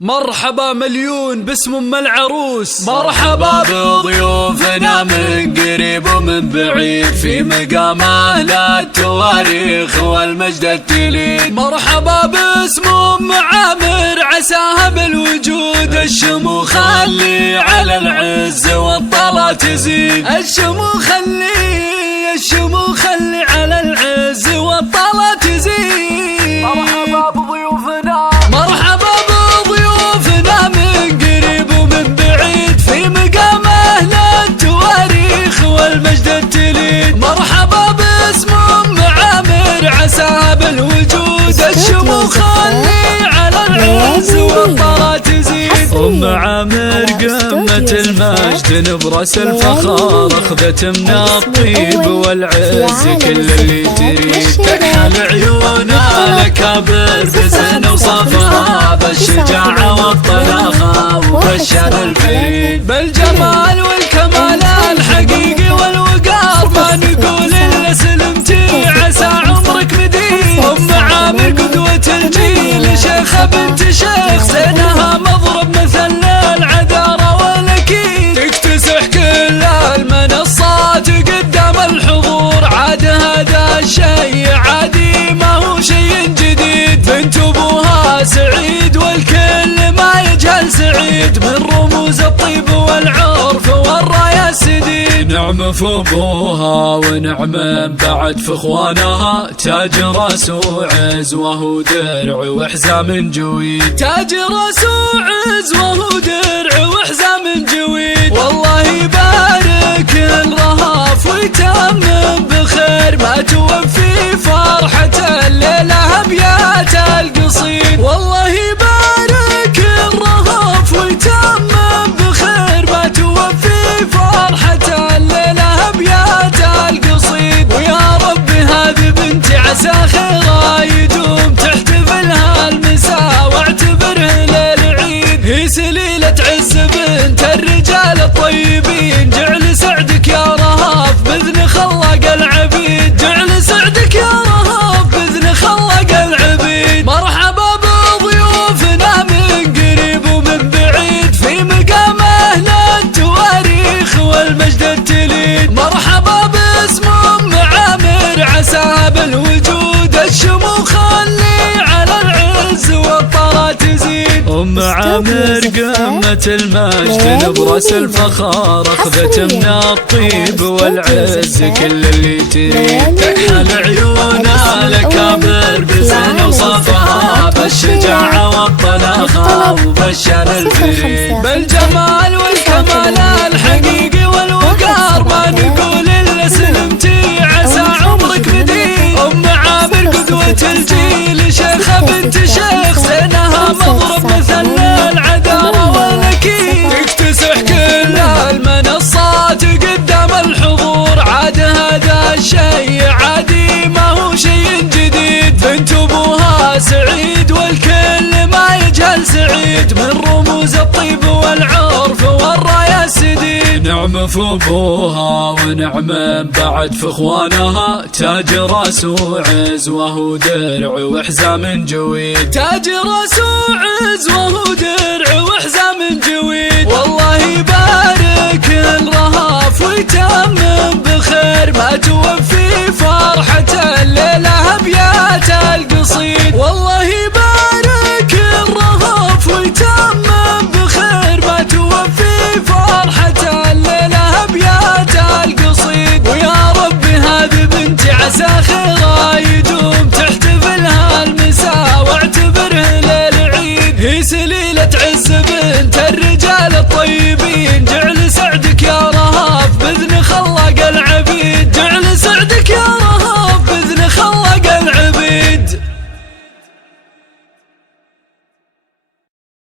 مرحبا مليون باسم ام العروس، مرحبا بضيوفنا من قريب ومن بعيد في مقام اهل التواريخ والمجد التليد. مرحبا باسم ام عامر عساها بالوجود، الشموخ اللي على العز والطلا تزيد. الشموخ اللي على العز والطلا تزيد. مرحبا بضيوفنا، مرحبا بضيوفنا من قريب ومن بعيد في مقام اهل التواريخ والمجد التليد. مرحبا باسم ام عامر عساها بالوجود، الشموخ اللي على العز والطلا تزيد. ام عامر قمة المجد نبرس الفخار، اخذت من الطيب والعز كل اللي تريد. تكحل عيونها الاكابر بزن وصفها بالشجاعة والطلاقة وبالشان الفريد. بالجمال والكمال الحقيقي والوقار ما نقول الا سلمتي عسى عمرك مديد. ام عامر قدوة الجيل، شيخة بنت شيخ زينها مضرب مثل العذارى والاكيد. تكتسح كل المنصات قدام الحضور، عاد هذا الشيء عادي ما هو شيء جديد. بنت ابوها سعيد والكل ما يجهل سعيد، من رموز الطيب والعرف والراية السديد. نعم في ابوها ونعم بعد في اخوانها، تاج راس وعز وهو درع وحزام جويد. تاج راس وعز وهو درع وحزام جويد. والله يبارك الرهاف ويتمم بخير، ما توفي فرحة الليلة ابيات القصيد. والله يبارك الرهاف ويتمم بخير، ما توفي فرحة الليلة ابيات القصيد. ويا رب هذه بنتي عسى خيرها يدوم، تحتفلها المساء واعتبره ليل عيد. هي سليلة عز بنت الرجال الطيبين، جعل سعدك يا رهاف بإذن خلق العبيد. جعل سعدك يا رهاف بإذن خلق العبيد. مرحبا بضيوفنا من قريب ومن بعيد في مقام اهل التواريخ والمجد التليد. مرحبا باسم ام عامر عساها بالوجود، الشموخ اللي على العز والطلا تزيد. ام عامر قمة المجد نبرس الفخار، اخذت من الطيب والعز كل اللي تريد. تكحل عيونها الاكابر بزن وصفها بالشجاعة والطلاقة وبالشان الفريد. بالجمال والكمال الحقيقي والوقار ما نقول الا سلمتي عسى عمرك مديد. ام عامر قدوة الجيل، شيخة بنت شيخ زينها مضرب مثل العذارى والاكيد. تكتسح كل المنصات قدام الحضور، عاد هذا الشيء عادي ما هو شيء جديد. بنت ابوها سعيد والكل ما يجهل سعيد، من رموز الطيب والعرف والراية السديد. نعم في ابوها ونعم بعد في اخوانها، تاج راس وعز وهو درع وحزام جويد. تاج راس وعز وهو درع وحزام جويد. والله يبارك الرهاف ويتمم بخير، ما توفي فرحة الليلة ابيات القصيد. والله يبارك الرهاف ويتمم بخير، ما توفي فرحة الليلة ابيات القصيد. ويا رب هذه بنتي عسى خيرها يدوم، تحتفلها المساء واعتبره ليل عيد. هي سليلة عز بنت الرجال الطيب،